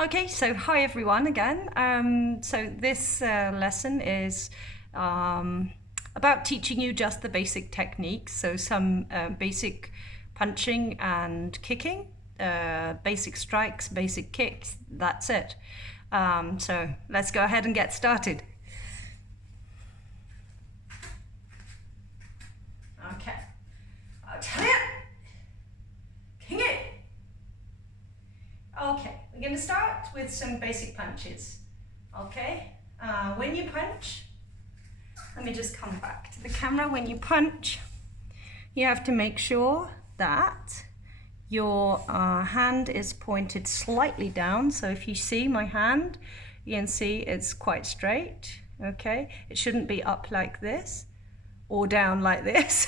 Okay, so hi everyone again. So this lesson is about teaching you just the basic techniques. So some basic punching and kicking, basic strikes, basic kicks, that's it. So let's go ahead and get started. Okay. King it. Okay, we're going to start with some basic punches. Okay, when you punch, let me just come back to the camera. When you punch, you have to make sure that your hand is pointed slightly down. So if you see my hand, you can see it's quite straight. Okay, it shouldn't be up like this or down like this.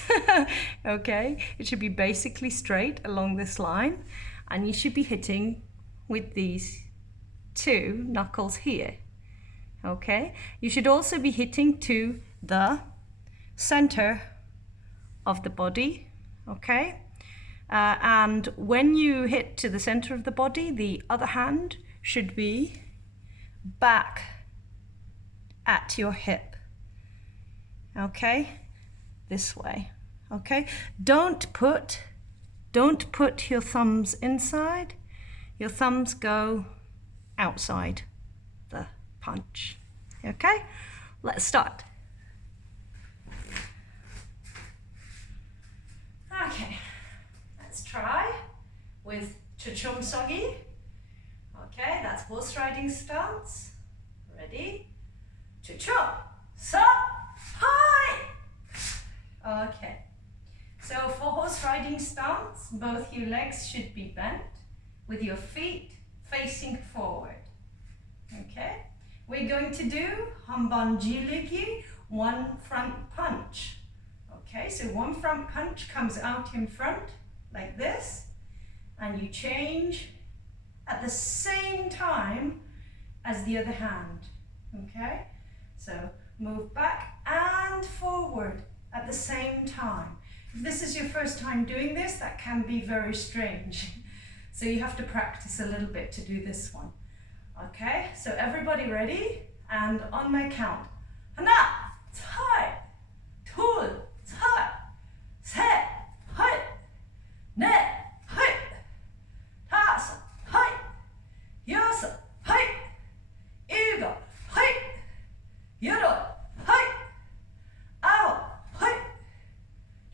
Okay, it should be basically straight along this line, and you should be hitting with these two knuckles here. Okay, you should also be hitting to the center of the body. Okay, and when you hit to the center of the body, the other hand should be back at your hip. Okay, this way. Okay, don't put your thumbs inside. Your thumbs go outside the punch. Okay, let's start. Okay, let's try with Chachum Sogi. Okay, that's horse riding stance. Ready? Chachum, so, hi! Okay, so for horse riding stance, both your legs should be bent with your feet facing forward. Okay, we're going to do Hanban Jiligi, one front punch. Okay, so one front punch comes out in front like this, and you change at the same time as the other hand. Okay, so move back and forward at the same time. If this is your first time doing this, that can be very strange. So you have to practice a little bit to do this one. Okay, so everybody ready? And on my count. Hana, tai, tul, tai, se, hai, ne, hai, tasa, hai, yasa, hai, iga, hai, yoro, hai, ao, hai,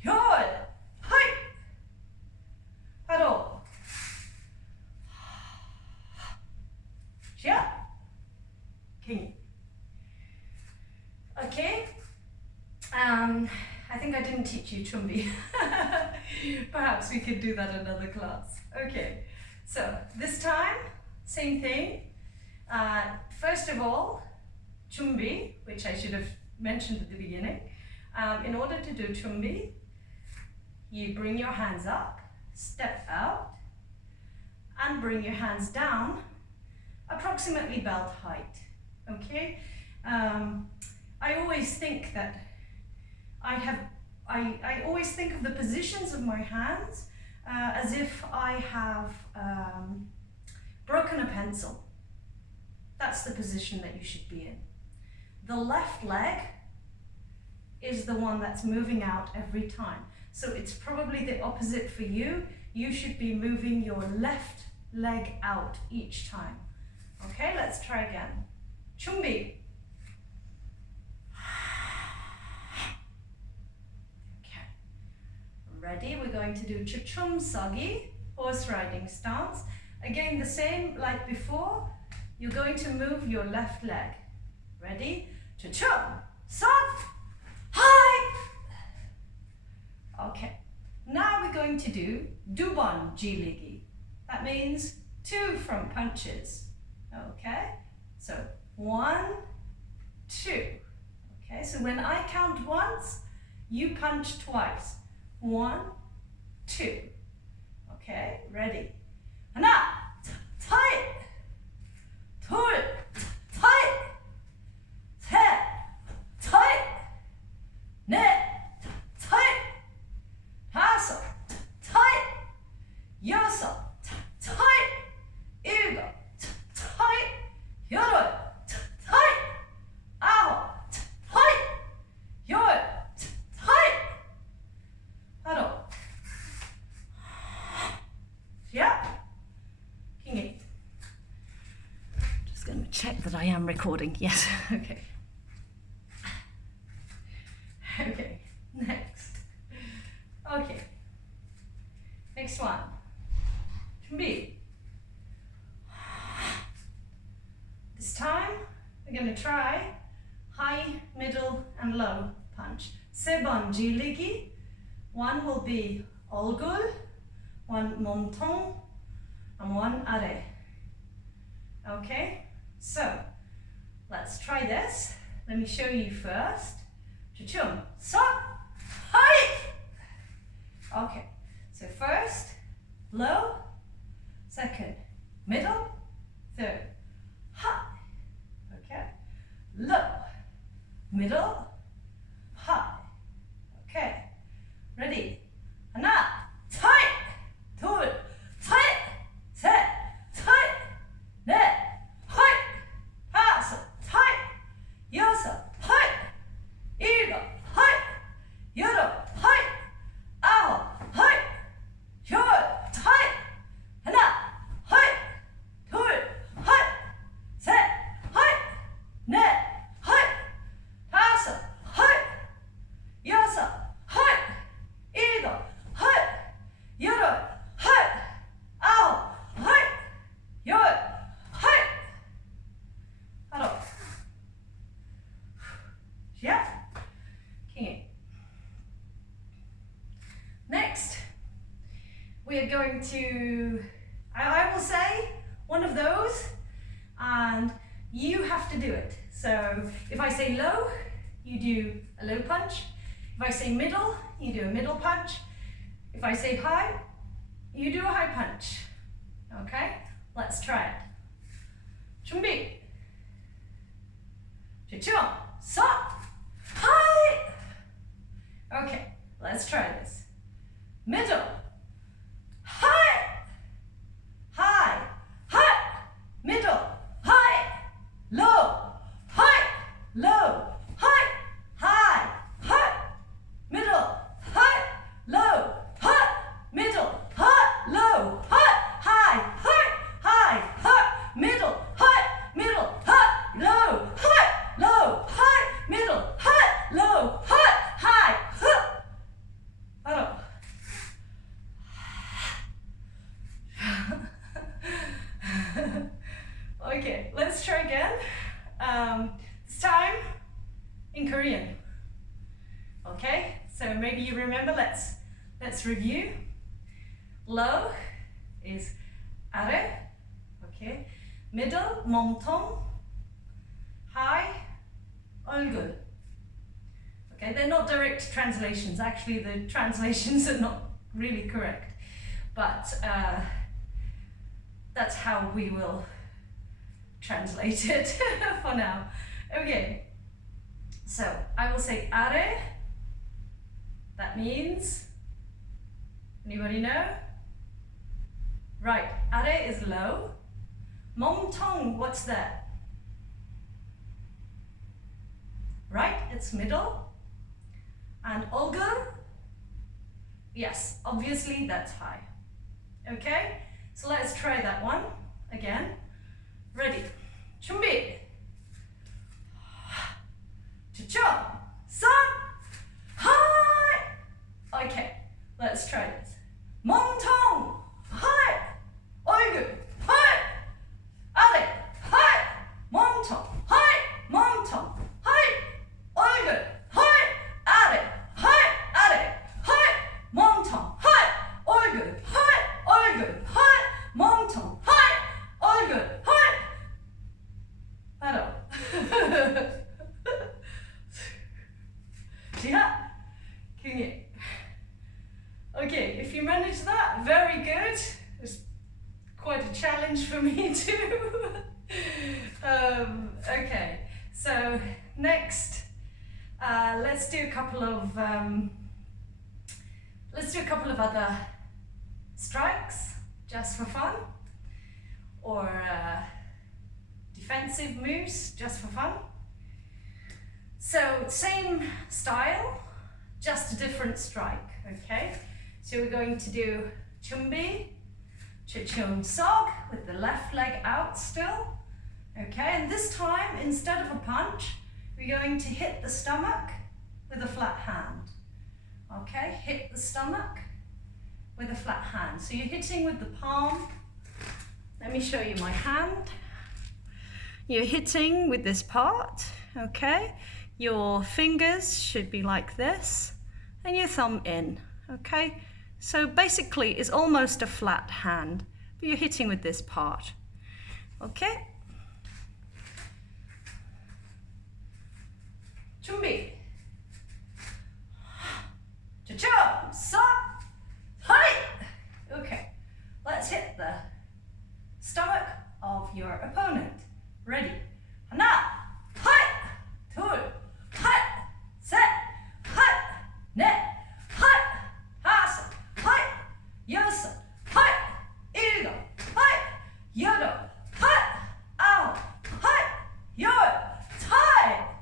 yoi, hai, haro. Yeah. King. Okay. I think I didn't teach you Chumbi. Perhaps we could do that another class. Okay. So this time, same thing. First of all, Chumbi, which I should have mentioned at the beginning. In order to do Chumbi, you bring your hands up, step out, and bring your hands down approximately belt height. Okay, I always think that I always think of the positions of my hands as if I have broken a pencil. That's the position that you should be in. The left leg is the one that's moving out every time. So it's probably the opposite for you. You should be moving your left leg out each time. Okay, let's try again. Chumbi. Okay. Ready? We're going to do Chachum Sagi, horse riding stance. Again, the same like before. You're going to move your left leg. Ready? Chachum Sag. Hi. Okay. Now we're going to do Duban Jiligi. That means 2 front punches. Okay, so 1, 2. Okay, so when I count once, you punch twice. 1, 2. Okay, ready? Hana, tai, tul, tai, te, tai, ne, tai, tasa, tai, yasa, tai, iga, check that I am recording. Yes, okay. Okay, next. Okay. Next one. 준비. This time we're going to try high, middle and low punch. 세 번 줄이기. One will be 얼굴, one 몸통, and one 아래. Okay, so let's try this. Let me show you first. 춤, 서, 하이. Okay, so first, low, second, middle, third, high. Okay, low, middle, high. Okay, ready? 하나, 타이, 둘, 타이, 셋, 타이, 넷, 하이, 다섯, 타이, 여섯, 하이, 일곱, 하이, 여덟, 하이, 아홉, 하이, 열, 하이, 하나, 하이, 둘, 하이, 셋, 하이, 넷, 하이, 다섯, 하이, 여섯, 하이, 일곱, 하이, 여덟, 하이, 아홉, 하이, 열, 하이. 하나. Yeah. Okay. Next, we are going to, I will say one of those and you have to do it. So if I say low, you do a low punch. If I say middle, you do a middle punch. If I say high, you do a high punch. Okay, let's try it. 준비. 춤, 서, high. Okay, let's try this. Middle, high, high, high, middle, high, low, high, low, high, high, high, middle, high, low, high, middle, high, low, high, high, high, high, high, middle, high, low, high, low, high, middle, high, low, high, high, high. Okay, let's try again. This time in Korean. Okay, so maybe you remember. Let's review. Low is 아래. Okay, middle 몸통. High 얼굴. Okay, they're not direct translations. Actually, the translations are not really correct, but that's how we will translate it for now. Okay, so I will say 아래. That means, anybody know? Right, 아래 is low. 몸통, what's that? Right, it's middle. And 얼굴, yes, obviously that's high. Okay, so let's try that one again. Ready? 준비. 춤, 서, high. Okay, let's try this. 몸통, high. 얼굴, high. 아래, high. 몸통, high. 몸통, high. 얼굴, high. 아래, high. 아래, high. 몸통, high. 얼굴, high. 얼굴, high. 몸통, high. 얼굴, high. 알아. Yeah. Okay, if you manage that, very good. It's quite a challenge for me too. Okay, so next, let's do a couple of other strikes just for fun, or defensive moves just for fun. So same style, just a different strike. Okay, so we're going to do 준비, 춤 속 with the left leg out still. Okay, and this time, instead of a punch, we're going to hit the stomach with a flat hand. Okay, hit the stomach with a flat hand. So you're hitting with the palm. Let me show you my hand. You're hitting with this part, okay? Your fingers should be like this, and your thumb in, okay? So basically, it's almost a flat hand, but you're hitting with this part, okay? 준비. Cha-cha, stop, hi. Okay, let's hit the stomach of your opponent. Ready? 하나, 하이, 둘, 하이, 셋, 하이, 넷, 하이, 다섯, 하이, 여섯, 하이, 일곱, 하이, 여덟, 하이, 아홉, 하이, 열, 하이,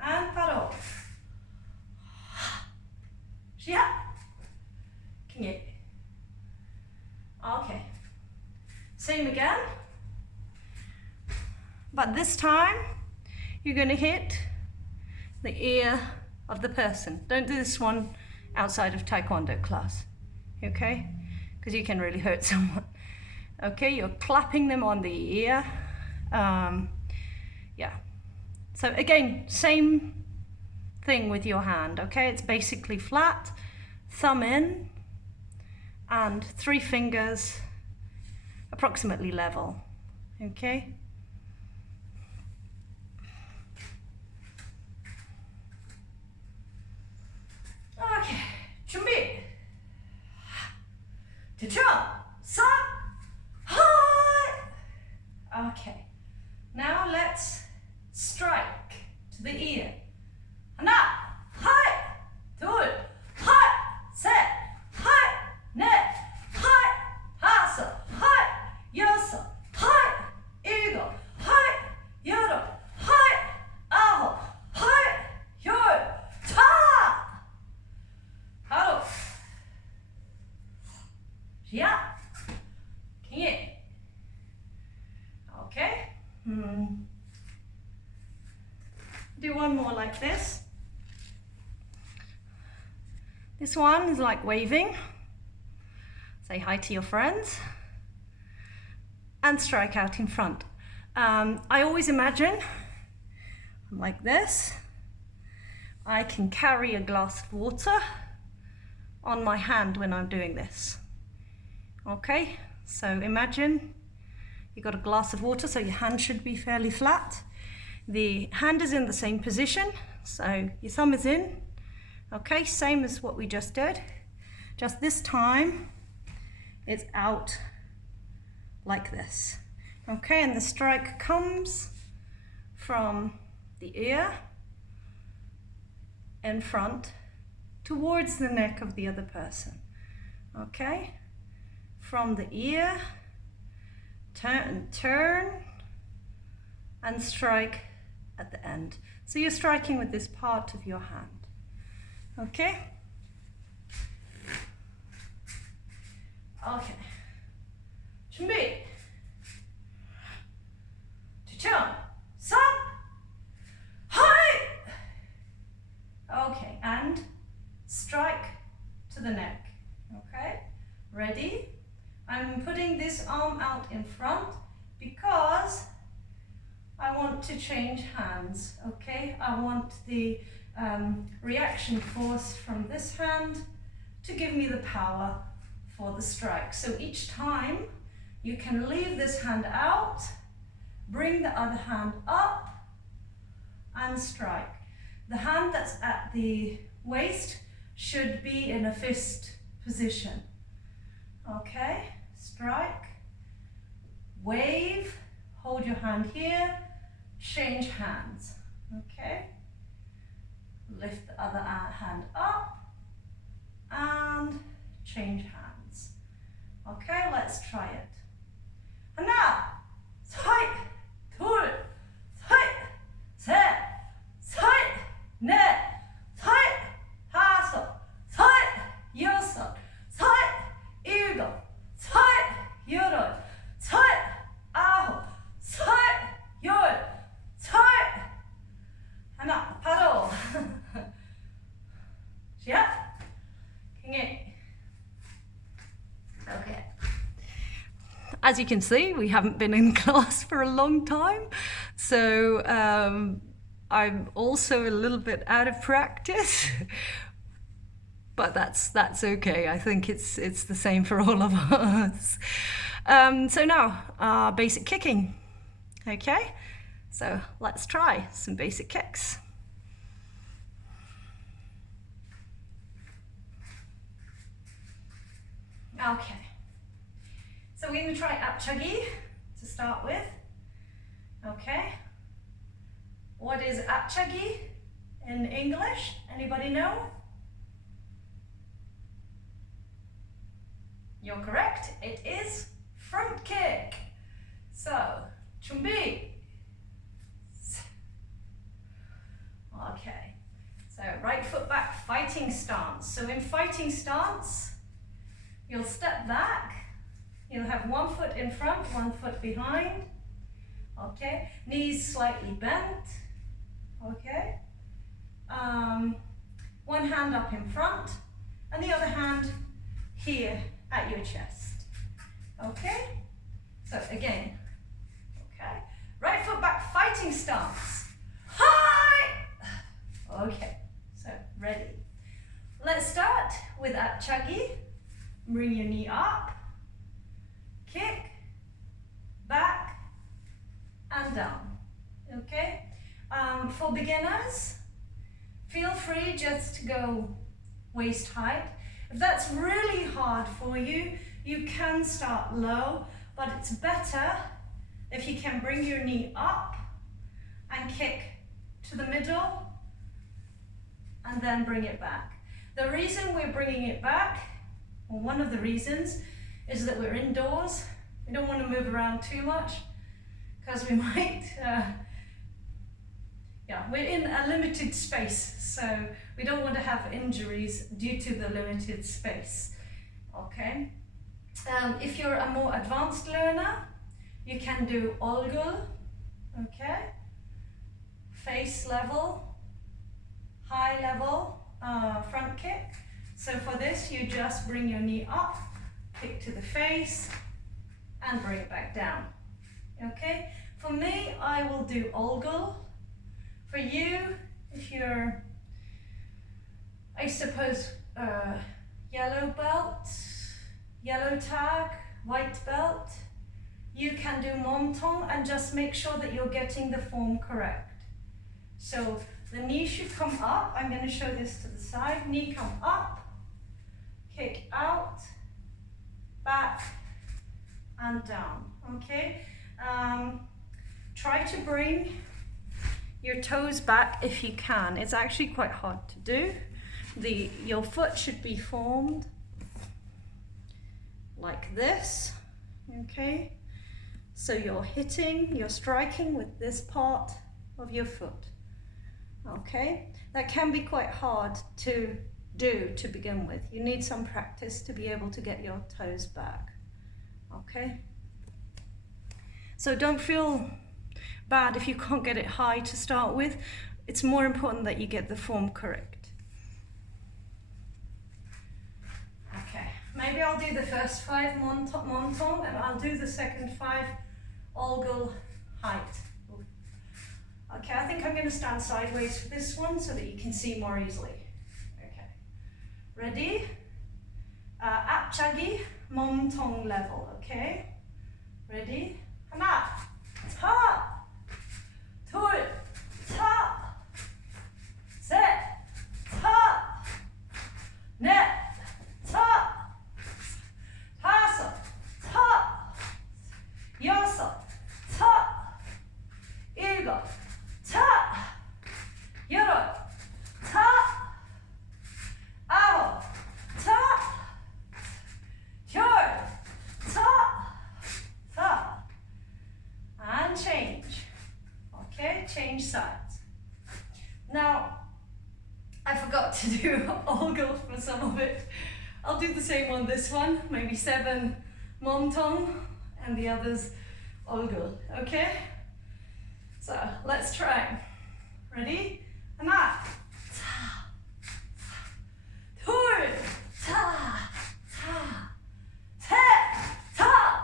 and 바로 시작. 킹이. Okay. Same again. But this time, you're going to hit the ear of the person. Don't do this one outside of Taekwondo class, okay? Because you can really hurt someone. Okay, you're clapping them on the ear. Yeah. So again, same thing with your hand, okay? It's basically flat, thumb in, and 3 fingers approximately level, okay? Okay, 준비. 대충, 서, hi. Okay, now let's strike to the ear. 하나, 하이, 둘, 하이, 셋, 하이, 넷, 하이, 다섯, 하이, 여섯, 하이, 일곱, 하이, 여덟, 하이, 아홉, 하이, 열, 다. 바로 시작. 킹이. Okay. Do one more like this. This one is like waving. Say hi to your friends. And strike out in front. I always imagine I'm like this. I can carry a glass of water on my hand when I'm doing this. Okay, so imagine you've got a glass of water, so your hand should be fairly flat. The hand is in the same position, so your thumb is in. Okay, same as what we just did. Just this time, it's out like this. Okay, and the strike comes from the ear in front towards the neck of the other person. Okay, from the ear, turn and strike at the end. So you're striking with this part of your hand. Okay? Okay. 준비. 투청. 서. 하이. Okay, and strike to the neck. Okay? Ready? I'm putting this arm out in front because I want to change hands, okay? I want the reaction force from this hand to give me the power for the strike. So each time you can leave this hand out, bring the other hand up and strike. The hand that's at the waist should be in a fist position. Okay, strike, wave, hold your hand here, change hands, okay? Lift the other hand up and change hands. Okay, let's try it. 하나, 셋, 둘, 셋, 셋, 넷, 셋, 다섯, 셋, 여섯, 셋, 일곱, 셋, 여덟, 셋, 아홉, 셋, 열, As you can see, we haven't been in class for a long time, so I'm also a little bit out of practice, but that's okay. I think it's the same for all of us. So now, basic kicking, okay? So let's try some basic kicks. Okay, so we're going to try apchagi to start with. Okay, what is apchagi in English? Anybody know? You're correct, it is front kick. So, chumbi. Okay, so right foot back, fighting stance. So in fighting stance, you'll step back, you'll have one foot in front, one foot behind, okay? Knees slightly bent, okay? One hand up in front, and the other hand here at your chest, okay? So again, okay? Right foot back, fighting stance. Hi! Okay, so ready. Let's start with apchagi. Bring your knee up, kick, back, and down, okay? For beginners, feel free just to go waist height. If that's really hard for you, you can start low, but it's better if you can bring your knee up and kick to the middle and then bring it back. The reason we're bringing it back, well, one of the reasons, is that we're indoors. We don't want to move around too much because we might, we're in a limited space, so we don't want to have injuries due to the limited space, okay? If you're a more advanced learner, you can do olgul, okay? Face level, high level, front kick. So for this, you just bring your knee up, kick to the face, and bring it back down, okay? For me, I will do olgul. For you, if you're, I suppose, yellow belt, yellow tag, white belt, you can do montong and just make sure that you're getting the form correct. So the knee should come up. I'm going to show this to the side. Knee come up, kick out, back, and down, okay? Try to bring your toes back if you can. It's actually quite hard to do. Your foot should be formed like this, okay? So you're striking with this part of your foot, okay? That can be quite hard to do to begin with. You need some practice to be able to get your toes back, okay? So don't feel bad if you can't get it high to start with. It's more important that you get the form correct. Okay, maybe I'll do the first 5 montong and I'll do the second 5 olgul height. Okay, I think I'm going to stand sideways for this one so that you can see more easily. Okay, ready? Apchagi, montong level, okay? Ready? 하나, 타, 둘, 타, 셋, 타, 넷, 타, 다섯, 타, 여섯, 타, 일곱, 타, 여덟, 타, 아홉, 타, 열, 타, 타. And change, okay, change sides. Now, I forgot to do olgul for some of it. I'll do the same on this one, maybe 7 montong and the others olgul, okay? So, let's try. Ready? 하나, 타, 둘, 타, 타, 셋, 타,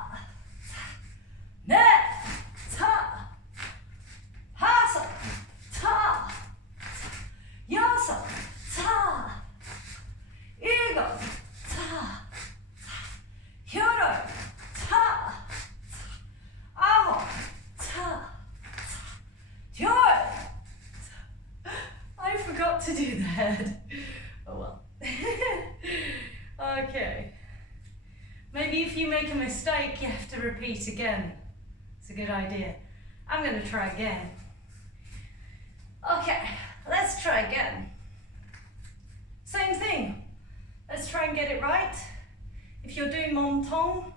head. Oh well. Okay. Maybe if you make a mistake, you have to repeat again. It's a good idea. I'm going to try again. Okay, let's try again. Same thing. Let's try and get it right. If you're doing Mon-Tong,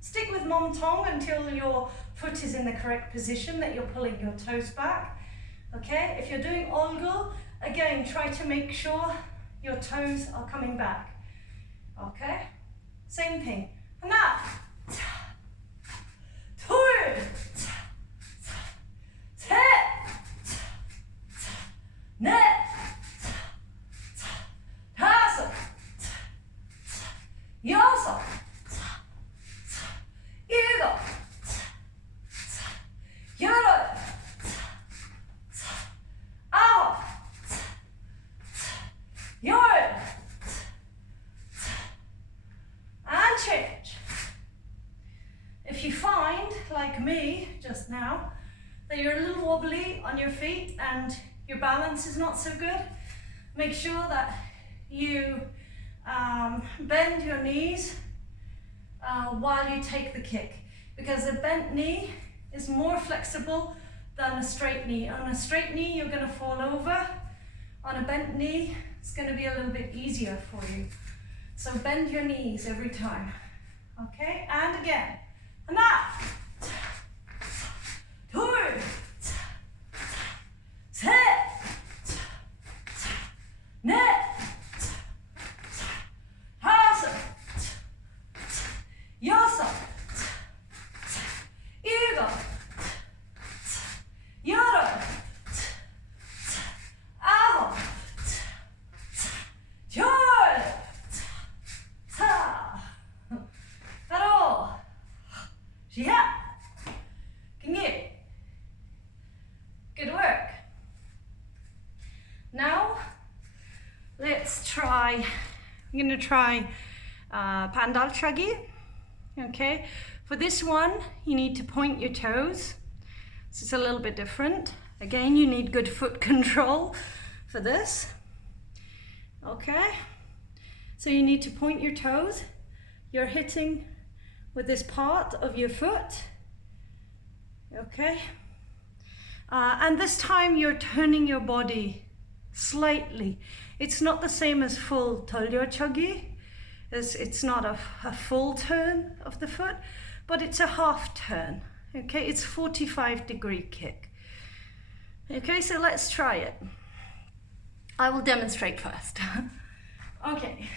stick with Mon-Tong until your foot is in the correct position, that you're pulling your toes back. Okay, if you're doing Olgo, again, try to make sure your toes are coming back. Okay, same thing. And that. If you find, like me just now, that you're a little wobbly on your feet and your balance is not so good, make sure that you bend your knees while you take the kick, because a bent knee is more flexible than a straight knee. On a straight knee, you're going to fall over. On a bent knee, it's going to be a little bit easier for you. So bend your knees every time. Okay, and again. And that. Yeah. Good work. Now let's try, I'm going to try Pandal Chagi. Okay, for this one you need to point your toes. This is a little bit different. Again, you need good foot control for this. Okay, so you need to point your toes. You're hitting with this part of your foot. Okay, and this time you're turning your body slightly. It's not the same as full Tolyo Chagi. It's not a full turn of the foot, but it's a half turn. Okay, it's 45-degree kick. Okay, so let's try it. I will demonstrate first. Okay,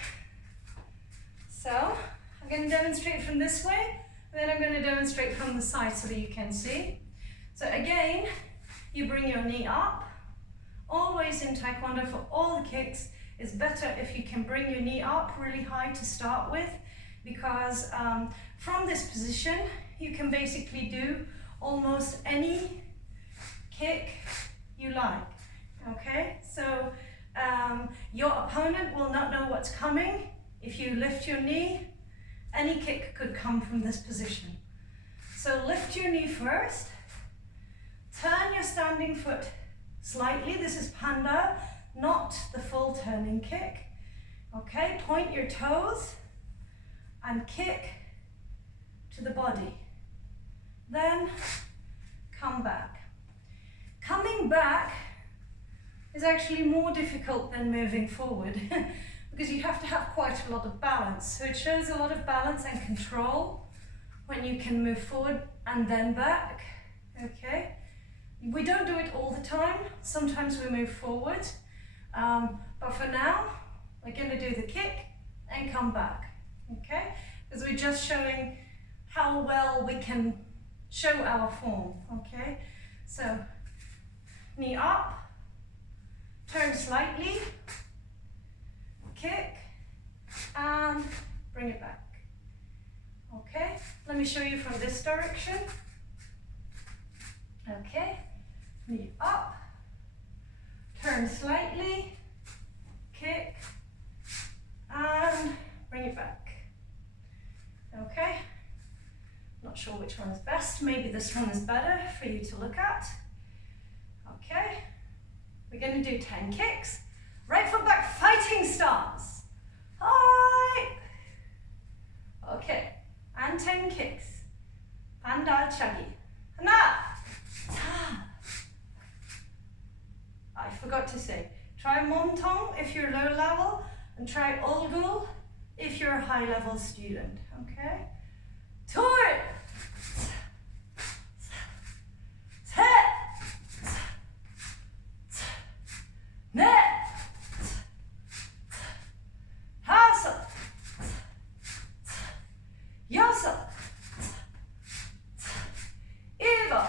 so I'm going to demonstrate from this way, then I'm going to demonstrate from the side so that you can see. So again, you bring your knee up. Always in Taekwondo, for all the kicks, it's better if you can bring your knee up really high to start with, because from this position, you can basically do almost any kick you like. Okay, so your opponent will not know what's coming. If you lift your knee, any kick could come from this position. So lift your knee first, turn your standing foot slightly. This is Panda, not the full turning kick. Okay, point your toes and kick to the body. Then come back. Coming back is actually more difficult than moving forward because you have to have quite a lot of balance. So it shows a lot of balance and control when you can move forward and then back. Okay, we don't do it all the time. Sometimes we move forward, but for now we're going to do the kick and come back. Okay, because we're just showing how well we can show our form. Okay, so knee up, turn slightly, kick, and bring it back. Okay, let me show you from this direction. Okay, knee up, turn slightly, kick, and bring it back. Okay, not sure which one is best. Maybe this one is better for you to look at. Okay, we're going to do 10 kicks. Right foot back, fighting stance. Hi. Okay, and 10 kicks. Pandalchagi. Hana. I forgot to say, try Momtong if you're low level, and try Olgul if you're a high level student, okay? Tur. Net. Hasa. Yasa. Eva.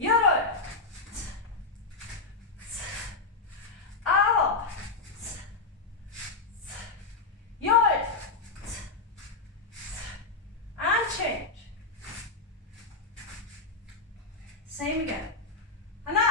Yaro. Ava. Yod. And change. Same again. Hana.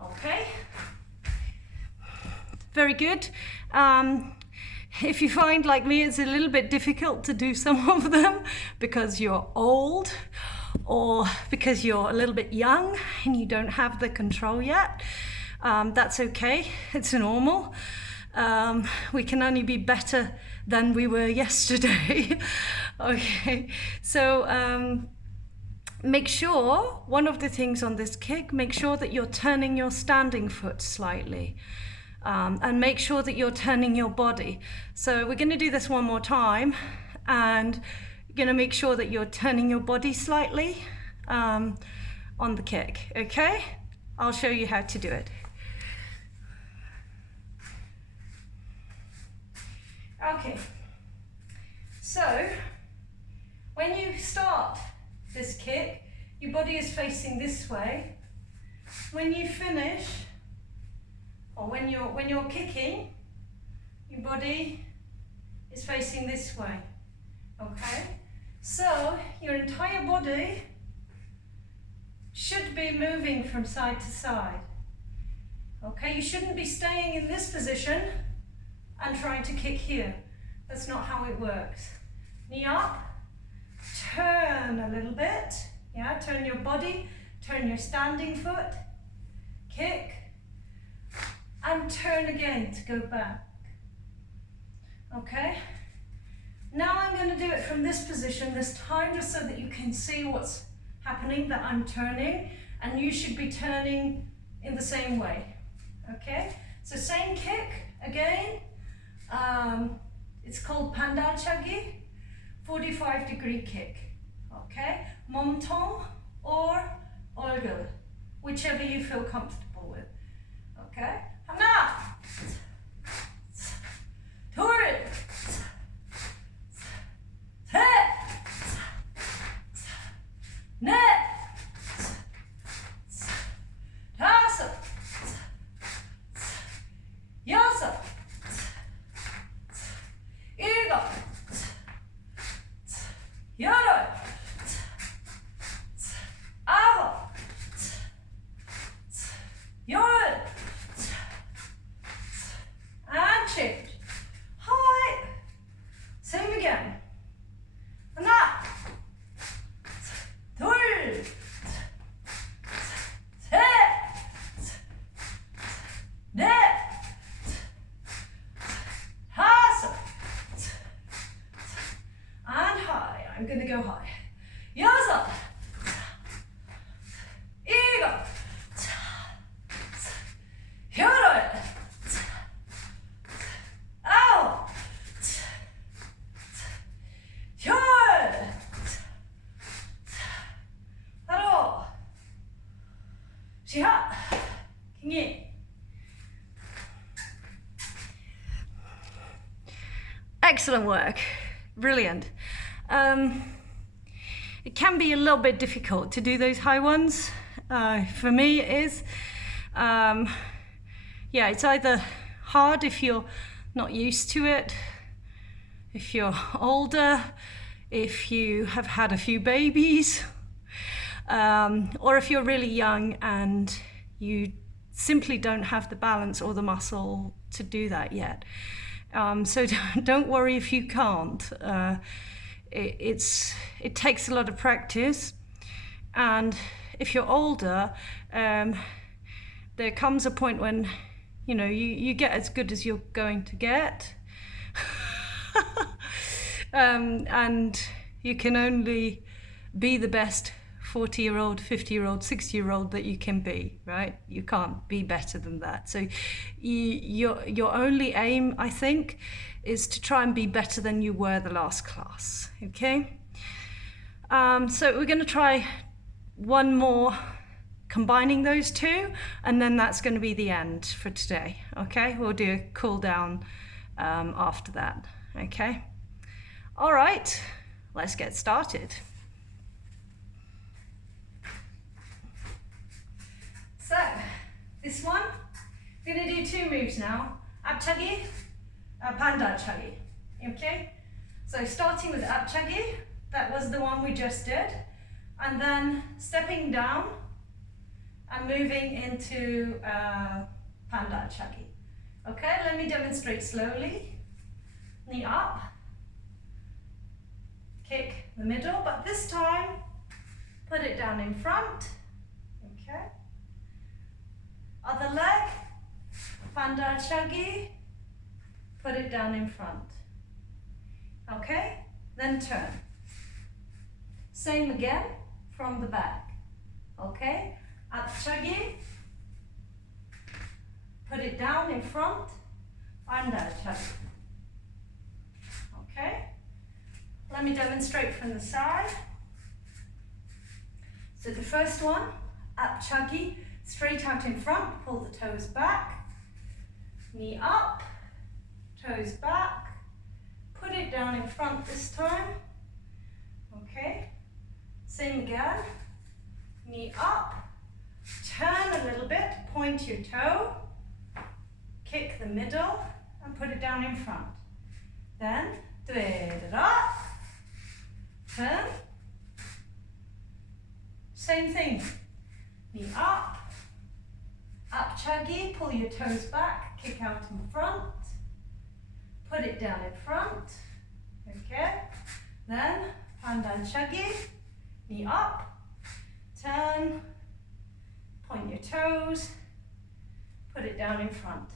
Okay, very good. If you find, like me, it's a little bit difficult to do some of them because you're old or because you're a little bit young and you don't have the control yet, that's okay, it's normal. We can only be better than we were yesterday. Okay, so make sure, one of the things on this kick, make sure that you're turning your standing foot slightly. And make sure that you're turning your body. So we're going to do this one more time, and you're going to make sure that you're turning your body slightly on the kick, okay? I'll show you how to do it. Okay, so when you start this kick, your body is facing this way. When you finish, or when you're kicking, your body is facing this way, okay? So your entire body should be moving from side to side, okay? You shouldn't be staying in this position and trying to kick here. That's not how it works. Knee up, turn a little bit, yeah? Turn your body, turn your standing foot, kick, and turn again to go back. Okay? Now I'm going to do it from this position this time, just so that you can see what's happening, that I'm turning, and you should be turning in the same way. Okay? So same kick again. It's called Pandalchagi, 45-degree kick. Okay? Momtong or Olgul, whichever you feel comfortable with. Okay? Hana. Tur. Te. Net. Tasa. Yasa. Ego. Yoro. Aho. Yoro. And change. Hi. Same again. Hana. Tur. Te. Net. Excellent work. Brilliant. It can be a little bit difficult to do those high ones. For me, it is. Yeah, it's either hard if you're not used to it, if you're older, if you have had a few babies, or if you're really young and you simply don't have the balance or the muscle to do that yet. So don't worry if you can't. It takes a lot of practice, and if you're older, there comes a point when you get as good as you're going to get. And you can only be the best 40-year-old, 50-year-old, 60-year-old that you can be, right? You can't be better than that. So your only aim, I think, is to try and be better than you were the last class, okay? So we're going to try one more, combining those two, and then that's going to be the end for today, okay? We'll do a cool down after that, okay? All right, let's get started. So, this one, we're going to do two moves now. Apchagi, Pandachagi, okay? So starting with Apchagi, that was the one we just did, and then stepping down and moving into Pandachagi. Okay, let me demonstrate slowly. Knee up, kick the middle, but this time put it down in front. Okay. Other leg, Pandachagi, put it down in front. Okay, then turn. Same again from the back. Okay, Apchagi, put it down in front, Pandachagi. Okay, let me demonstrate from the side. So the first one, Apchagi, straight out in front, pull the toes back, knee up, toes back, put it down in front this time. Okay, same again, knee up, turn a little bit, point your toe, kick the middle, and put it down in front. Then, turn, same thing, knee up, Apchagi, pull your toes back, kick out in front, put it down in front, okay, then Pandachagi, knee up, turn, point your toes, put it down in front,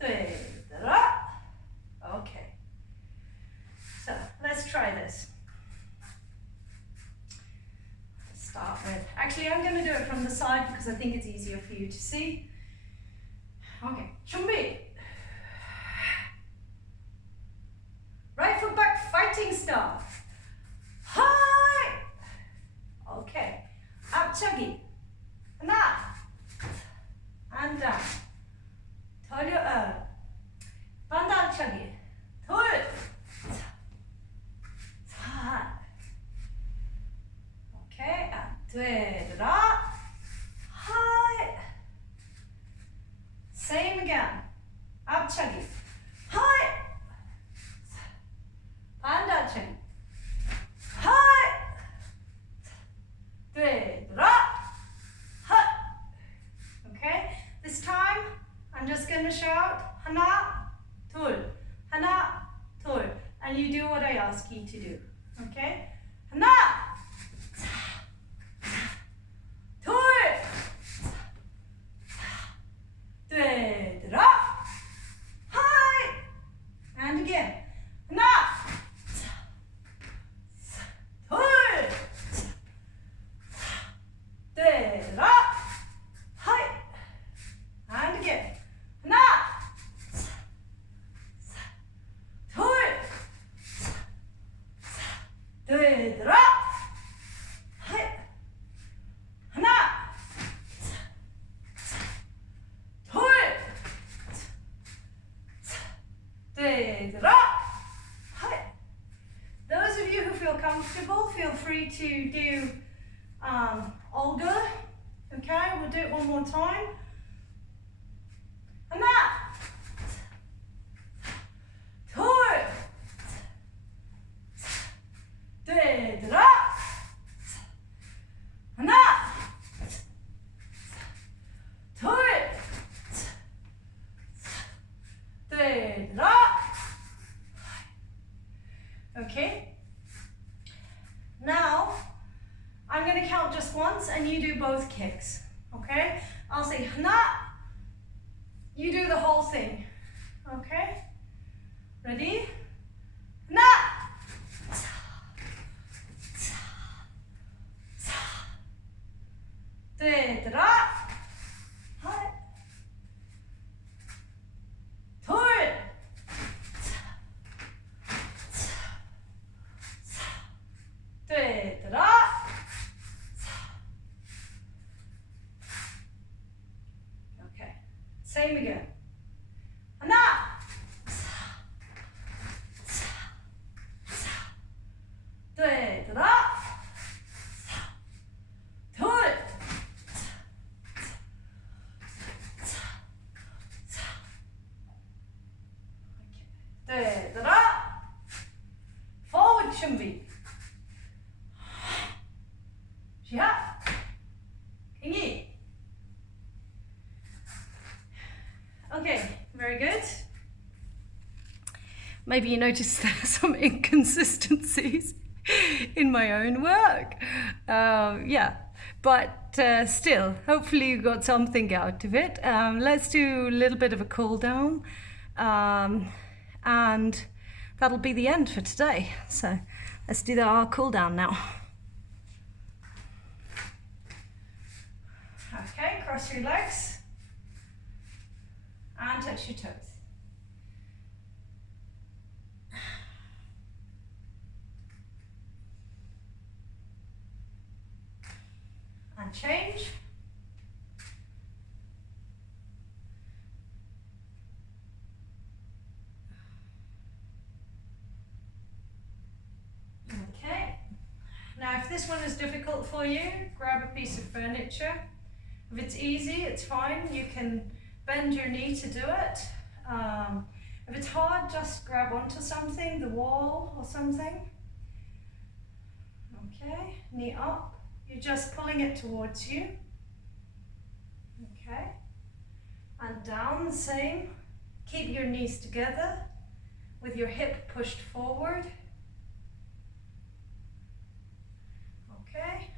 okay, so let's try this. Start with, actually I'm going to do it from the side because I think it's easier for you to see. Okay, 준비. Right foot back, fighting stance. Hi. Okay, 앞차기. 하나. And down. 반대 앞차기. 둘. 사. Okay, 되돌아. Hi. Same again. 앞차기. Hi. 반대 앞차기. Hi. 되돌아. Hi. Okay, this time I'm just going to shout 하나, 둘, 하나, 둘, and you do what I ask you to do. Okay, 하나. 되돌아. Hi. And again. 하나. 둘. 되돌아. Hi. And again. 하나. 둘. 되돌아. comfortable, feel free to do Olga. Okay, we'll do it one more time. And that. Okay. Now, I'm going to count just once and you do both kicks. Okay? I'll say hana. You do the whole thing. Okay? Ready? Na. Okay, same again. Forward 준비. 시작. 킹이. Okay, very good. Maybe you noticed there are some inconsistencies in my own work. Yeah, but still, hopefully you got something out of it. Let's do a little bit of a cool down. And that'll be the end for today. So let's do our cool down now. Okay, cross your legs and touch your toes. And change. Okay. Now if this one is difficult for you, grab a piece of furniture. If it's easy, it's fine. You can bend your knee to do it. If it's hard, just grab onto something, the wall or something. Okay, knee up. You're just pulling it towards you. Okay. And down, the same. Keep your knees together with your hip pushed forward. Okay.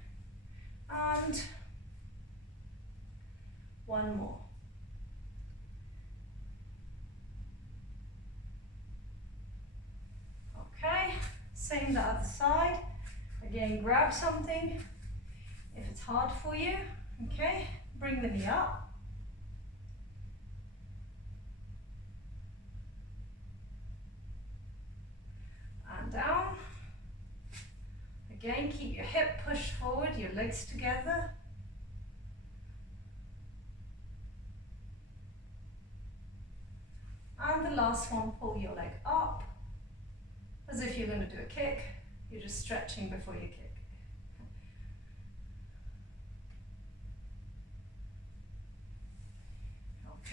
And one more. Okay. Same the other side. Again, grab something. If it's hard for you, okay, bring the knee up. And down. Again, keep your hip pushed forward, your legs together. And the last one, pull your leg up, as if you're going to do a kick. You're just stretching before you kick.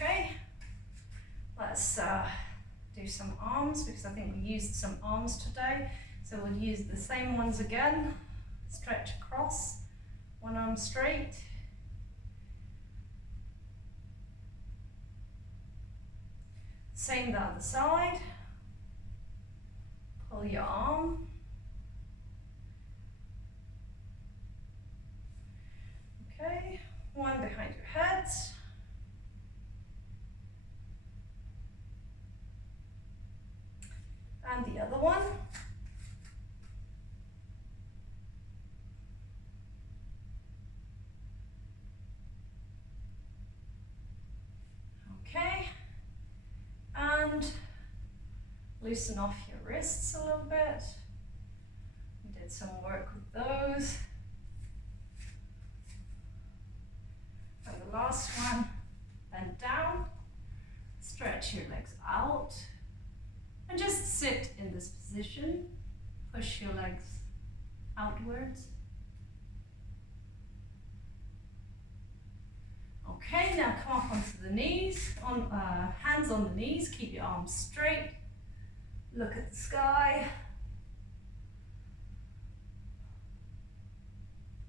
Okay, let's do some arms, because I think we used some arms today. So we'll use the same ones again. Stretch across, one arm straight. Same the other side. Pull your arm. Okay, one behind your head. And the other one. Okay, and loosen off your wrists a little bit. We did some work with those. And the last one, bend down, stretch your legs out. And just sit in this position, push your legs outwards. Okay, now come up onto the knees, hands on the knees, keep your arms straight, look at the sky,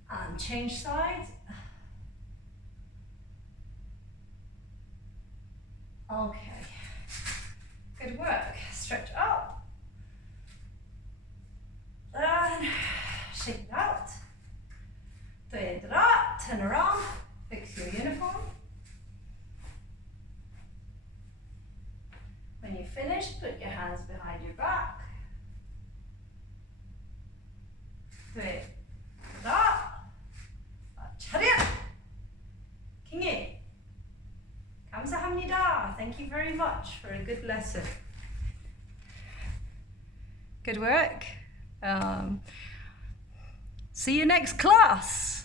and change sides. Okay, good work. Stretch up, and shake it out. Turn around, fix your uniform. When you finish, put your hands behind your back. Acharya. Kinge. Kamsahamnida. Thank you very much for a good lesson. Good work. See you next class.